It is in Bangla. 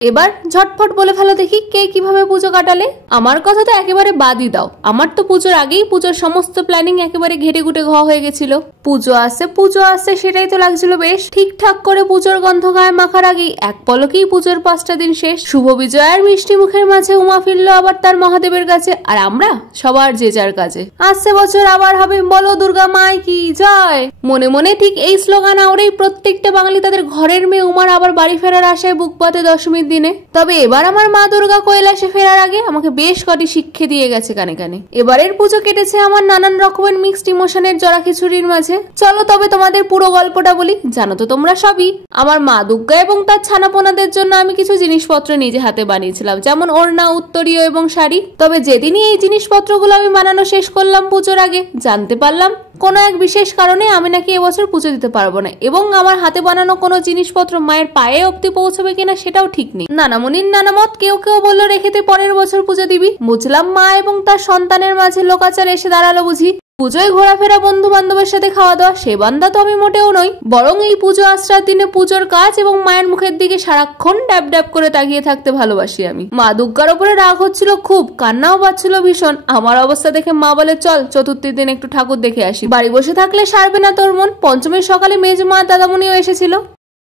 এবার ঝটফট বলে ফেলো দেখি কে কিভাবে পুজো কাটালে। আমার কথা তো একেবারে বাদই দাও, আমার তো পুজোর আগেই পুজোর সমস্ত প্ল্যানিং একেবারে ঘেটে ঘুটে ঘ হয়ে গেছিল। পুজো আসছে সেটাই তো লাগছিল বেশ। ঠিকঠাক করে পুজোর গন্ধ গায়ে মাখার আগেই এক পলকেই পুজোর 5টা দিন শেষ। শুভ বিজয়ার মিষ্টি মুখের মাঝে উমা ফিরলো আবার তার মহাদেবের কাছে, আর আমরা সবার যে যার কাজে। আসছে বছর আবার হবে বলো দুর্গা মাই কি জয়। মনে মনে ঠিক এই স্লোগান আওড়েই প্রত্যেকটা বাঙালি তাদের ঘরের মেয়ে উমার আবার বাড়ি ফেরার আশায় বুক পাতে দশমীর দিনে। তবে এবার আমার মা দুর্গা কৈলাসে ফেরার আগে আমাকে বেশ কটি শিক্ষা দিয়ে গেছে কানে কানে। এবারের পুজো কেটেছে আমার নানান রকমের মিক্সড ইমোশনের জড়া খিচুড়ির মাঝে। চলো তবে তোমাদের পুরো গল্পটা বলি। জানো তো তোমরা সবই, আমার মা দুর্গা এবং তার ছানাপোনাদের জন্য আমি কিছু জিনিসপত্র নিজে হাতে বানিয়েছিলাম, যেমন ওড়না, উত্তরীয় এবং শাড়ি। তবে যেদিনই এই জিনিসপত্রগুলো আমি বানানো শেষ করলাম পুজোর আগে, জানতে পারলাম কোনো এক বিশেষ কারণে আমি নাকি এবছর পুজো দিতে পারবো না, এবং আমার হাতে বানানো কোনো জিনিসপত্র মায়ের পায়ে অব্দি পৌঁছবে কিনা সেটাও ঠিক নেই। নানামুনির নানামত, কেউ কেউ বললো রেখেতে পরের বছর পুজো দিবি। বুঝলাম মা এবং তার সন্তানের মাঝে লোকাচার এসে দাঁড়ালো বুঝি। পুজোয় ঘোরাফেরা, বন্ধু বান্ধবের সাথে খাওয়া দাওয়া, সে বান্দা তো আমি মোটেও নই। বরং এই পুজো আশ্রার দিনে পুজোর কাজ এবং মায়ের মুখের দিকে সারাক্ষণ ড্যাব ড্যাব করে তাকিয়ে থাকতে ভালোবাসি আমি। মা দুর্গার ওপরে রাগ হচ্ছিল খুব, কান্নাও পাচ্ছিল ভীষণ। আমার অবস্থা দেখে মা বলে চল চতুর্থীর দিন একটু ঠাকুর দেখে আসি, বাড়ি বসে থাকলে সারবে না তোর মন। পঞ্চমীর সকালে মেজ মা দাদামণিও এসেছিল।